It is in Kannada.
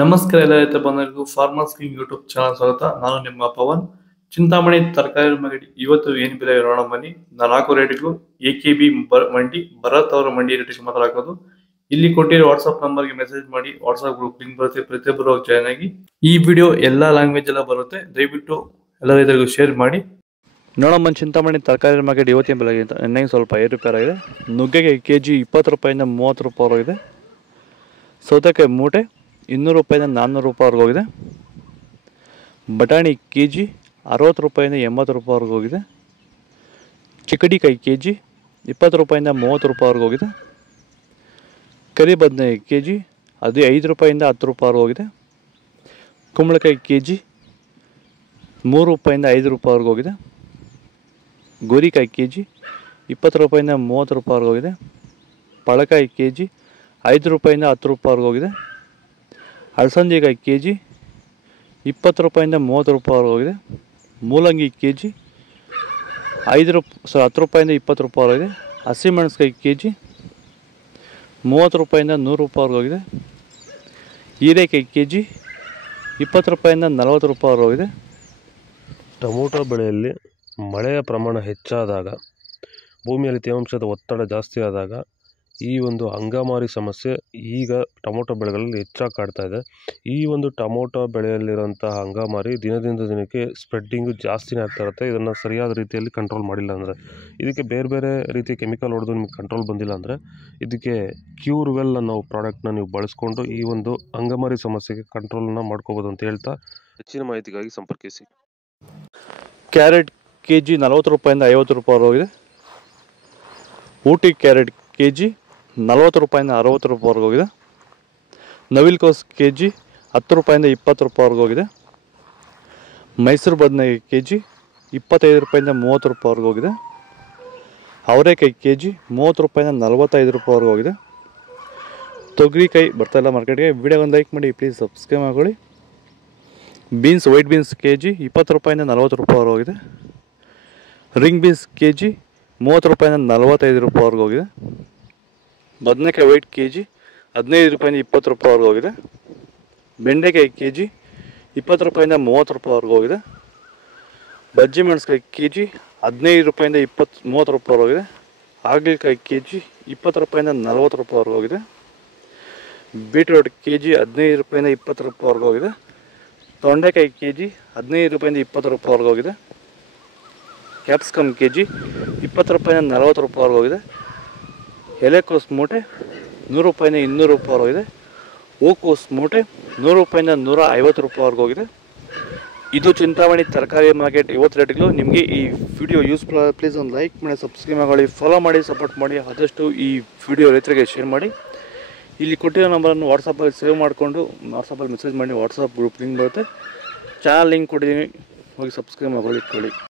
ನಮಸ್ಕಾರ ಎಲ್ಲ ರೈತ ಬಂಧುಗಳಿಗೂ ಫಾರ್ಮರ್ಸ್ ಕಿಂಗ್ ಯೂಟ್ಯೂಬ್ ಚಾನಲ್ ಸ್ವಾಗತ. ನಾನು ನಿಮ್ಮ ಪವನ್. ಚಿಂತಾಮಣಿ ತರಕಾರಿ ಮಂಡಿ ಇವತ್ತು ಏನು ಬೆಲೆ ನೋಡೋಣ ಬನ್ನಿ. ನಾಲ್ಕು ರೇಟ್ಗಳು AKB ಮಂಡಿ ಭರತ್ ಅವರ ಮಂಡಿ ರೇಟ್ ಮಾತ್ರ ಹಾಕೋದು. ಇಲ್ಲಿ ಕೊಟ್ಟಿರೋ ವಾಟ್ಸ್ಆಪ್ ನಂಬರ್ಗೆ ಮೆಸೇಜ್ ಮಾಡಿ. ವಾಟ್ಸ್ಆಪ್ ಗ್ರೂಪ್ ಲಿಂಕ್ ಬರುತ್ತೆ, ಪ್ರತಿಯೊಬ್ಬರು ಜಾಯ್ನ್ ಆಗಿ. ಈ ವಿಡಿಯೋ ಎಲ್ಲಾ ಲ್ಯಾಂಗ್ವೇಜ್ ಎಲ್ಲ ಬರುತ್ತೆ, ದಯವಿಟ್ಟು ಎಲ್ಲ ರೈತರಿಗೂ ಶೇರ್ ಮಾಡಿ. ನೋಡಮ್ಮ, ಚಿಂತಾಮಣಿ ತರಕಾರಿ ಮಾರ್ಕೆಟ್ ಇವತ್ತಿನ ಬೆಲೆ ನೆನ್ನೆಗೆ ಸ್ವಲ್ಪ ಏರುಪೇರಾಗಿದೆ. ನುಗ್ಗೆಗೆ KG 20 ರೂಪಾಯಿಂದ 30 ರೂಪಾಯಿ ಇದೆ. ಸೌತೆಕಾಯಿ ಮೂಟೆ 200 ರೂಪಾಯಿಂದ 400 ರೂಪಾಯಿವರೆಗೆ ಹೋಗಿದೆ. ಬಟಾಣಿ KG 60 ರೂಪಾಯಿಂದ 80 ರೂಪಾಯಿವರೆಗೆ ಹೋಗಿದೆ. ಚಿಕ್ಕಡಿಕಾಯಿ KG 20 ರೂಪಾಯಿಂದ 30 ರೂಪಾಯಿವರೆಗೆ ಹೋಗಿದೆ. ಕರಿ ಬದನೆಕಾಯಿ KG 5 ರೂಪಾಯಿಂದ 10 ರೂಪಾಯಿವರೆಗೆ ಹೋಗಿದೆ. ಕುಂಬಳಕಾಯಿ KG 3 ರೂಪಾಯಿಂದ 5 ರೂಪಾಯಿವರೆಗೆ ಹೋಗಿದೆ. ಗೋರಿಕಾಯಿ KG 20 ರೂಪಾಯಿಂದ 30 ರೂಪಾಯಿವರೆಗೆ ಹೋಗಿದೆ. ಪಳಕಾಯಿ KG 5 ರೂಪಾಯಿಂದ 10 ರೂಪಾಯಿವರೆಗೆ ಹೋಗಿದೆ. ಅಲಸಂದಿಕಾಯಿ KG 20 ರೂಪಾಯಿಂದ 30 ರೂಪಾಯಿವರೆಗೆ ಹೋಗಿದೆ. ಮೂಲಂಗಿ KG 10 ರೂಪಾಯಿಂದ 20 ರೂಪಾಯಿವರೆಗಿದೆ. ಹಸಿಮೆಣಸಿಕಾಯಿ KG 30 ರೂಪಾಯಿಂದ 100 ರೂಪಾಯಿವರೆಗೆ ಹೋಗಿದೆ. ಹೀರೆಕಾಯಿ KG 20 ರೂಪಾಯಿಂದ 40 ರೂಪಾಯಿವರೆಗೆ ಹೋಗಿದೆ. ಟೊಮೊಟೊ ಬೆಳೆಯಲ್ಲಿ ಮಳೆಯ ಪ್ರಮಾಣ ಹೆಚ್ಚಾದಾಗ, ಭೂಮಿಯಲ್ಲಿ ತೇವಾಂಶದ ಒತ್ತಡ ಜಾಸ್ತಿ ಆದಾಗ ಈ ಒಂದು ಅಂಗಮಾರಿ ಸಮಸ್ಯೆ ಈಗ ಟೊಮೊಟೊ ಬೆಳೆಗಳಲ್ಲಿ ಹೆಚ್ಚಾಗಿ ಕಾಡ್ತಾ ಇದೆ. ಈ ಒಂದು ಟೊಮೊಟೊ ಬೆಳೆಯಲ್ಲಿರುವಂತಹ ಅಂಗಮಾರಿ ದಿನದಿಂದ ದಿನಕ್ಕೆ ಸ್ಪ್ರೆಡ್ಡಿಂಗು ಜಾಸ್ತಿನೇ ಆಗ್ತಾ ಇರುತ್ತೆ. ಇದನ್ನು ಸರಿಯಾದ ರೀತಿಯಲ್ಲಿ ಕಂಟ್ರೋಲ್ ಮಾಡಿಲ್ಲ ಅಂದರೆ, ಇದಕ್ಕೆ ಬೇರೆ ಬೇರೆ ರೀತಿಯ ಕೆಮಿಕಲ್ ಹೊಡೆದು ನಿಮಗೆ ಕಂಟ್ರೋಲ್ ಬಂದಿಲ್ಲ ಅಂದರೆ, ಇದಕ್ಕೆ ಕ್ಯೂರ್ವೆಲ್ ಅನ್ನೋ ಪ್ರಾಡಕ್ಟ್ನ ನೀವು ಬಳಸ್ಕೊಂಡು ಈ ಒಂದು ಅಂಗಮಾರಿ ಸಮಸ್ಯೆಗೆ ಕಂಟ್ರೋಲನ್ನು ಮಾಡ್ಕೋಬೋದು ಅಂತ ಹೇಳ್ತಾ, ಹೆಚ್ಚಿನ ಮಾಹಿತಿಗಾಗಿ ಸಂಪರ್ಕಿಸಿ. ಕ್ಯಾರೆಟ್ KG 40 ರೂಪಾಯಿಂದ 50 ರೂಪಾಯಿ ಹೋಗಿದೆ. ಊಟಿ ಕ್ಯಾರೆಟ್ KG 40 ರೂಪಾಯಿಂದ 60 ರೂಪಾಯಿವರೆಗೆ ಹೋಗಿದೆ. ನವಿಲುಕೋಸು KG 10 ರೂಪಾಯಿಂದ 20 ರೂಪಾಯಿವರೆಗೆ ಹೋಗಿದೆ. ಮೈಸೂರು ಬದನೆಕಾಯಿ KG 25 ರೂಪಾಯಿಂದ 30 ರೂಪಾಯಿವರೆಗೆ ಹೋಗಿದೆ. ಅವರೆಕಾಯಿ KG 30 ರೂಪಾಯಿಂದ 45 ರೂಪಾಯಿವರೆಗೆ ಹೋಗಿದೆ. ತೊಗರಿಕಾಯಿ ಬರ್ತಾಯಿಲ್ಲ ಮಾರ್ಕೆಟ್ಗೆ. ವಿಡಿಯೋಗೊಂದು ಲೈಕ್ ಮಾಡಿ, ಪ್ಲೀಸ್ ಸಬ್ಸ್ಕ್ರೈಬ್ ಮಾಡ್ಕೊಳ್ಳಿ. ಬೀನ್ಸ್, ವೈಟ್ ಬೀನ್ಸ್ KG 20 ರೂಪಾಯಿಂದ 40 ರೂಪಾಯಿವರೆಗೆ ಹೋಗಿದೆ. ರಿಂಗ್ ಬೀನ್ಸ್ KG 30 ರೂಪಾಯಿಂದ 45 ರೂಪಾಯಿವರೆಗೆ ಹೋಗಿದೆ. ಬದನೆಕಾಯಿ ವೈಟ್ KG 15 ರೂಪಾಯಿಂದ 20 ರೂಪಾಯಿವರೆಗೆ ಹೋಗಿದೆ. ಬೆಂಡೆಕಾಯಿ KG 20 ರೂಪಾಯಿಂದ 30 ರೂಪಾಯಿವರೆಗೆ ಹೋಗಿದೆ. ಬಜ್ಜಿ ಮೆಣಸಿಕಾಯಿ KG 15 ರೂಪಾಯಿಂದ 30 ರೂಪಾಯಿವರೆಗೆ ಹೋಗಿದೆ. ಹಾಗಲಕಾಯಿ KG 20 ರೂಪಾಯಿಂದ 40 ರೂಪಾಯಿವರೆಗೆ ಹೋಗಿದೆ. ಬೀಟ್ರೋಟ್ KG 15 ರೂಪಾಯಿಂದ 20 ರೂಪಾಯಿವರೆಗೆ ಹೋಗಿದೆ. ತೊಂಡೆಕಾಯಿ KG 15 ರೂಪಾಯಿಂದ 20 ರೂಪಾಯಿವರೆಗೆ ಹೋಗಿದೆ. ಕ್ಯಾಪ್ಸಿಕಮ್ KG 20 ರೂಪಾಯಿಂದ 40 ರೂಪಾಯಿವರೆಗೆ ಹೋಗಿದೆ. ಎಲೆಕೋಸು ಮೂಟೆ 100 ರೂಪಾಯಿಂದ 200 ರೂಪಾಯಿವರೆಗೆ ಹೋಗಿದೆ. ಹೂಕೋಸು ಮೂಟೆ 100 ರೂಪಾಯಿಂದ 150 ರೂಪಾಯಿವರೆಗೆ ಹೋಗಿದೆ. ಇದು ಚಿಂತಾಮಣಿ ತರಕಾರಿ ಮಾರ್ಕೆಟ್ ಇವತ್ತು ರೇಟ್ಗಳು. ನಿಮಗೆ ಈ ವಿಡಿಯೋ ಯೂಸ್ಫುಲ್ ಆದ ಪ್ಲೀಸ್ ಒಂದು ಲೈಕ್ ಮಾಡಿ, ಸಬ್ಸ್ಕ್ರೈಬ್ ಮಾಡಿ, ಫಾಲೋ ಮಾಡಿ, ಸಪೋರ್ಟ್ ಮಾಡಿ. ಆದಷ್ಟು ಈ ವಿಡಿಯೋ ರೈತರಿಗೆ ಶೇರ್ ಮಾಡಿ. ಇಲ್ಲಿ ಕೊಟ್ಟಿರೋ ನಂಬರನ್ನು ವಾಟ್ಸಪ್ಪಲ್ಲಿ ಸೇವ್ ಮಾಡಿಕೊಂಡು ವಾಟ್ಸಪ್ಪಲ್ಲಿ ಮೆಸೇಜ್ ಮಾಡಿ. ವಾಟ್ಸಪ್ ಗ್ರೂಪ್ ಲಿಂಕ್ ಬರುತ್ತೆ, ಚಾನಲ್ ಲಿಂಕ್ ಕೊಟ್ಟಿದ್ದೀನಿ, ಹೋಗಿ ಸಬ್ಸ್ಕ್ರೈಬ್ ಮಾಡ್ಕೊಳ್ಳಿ.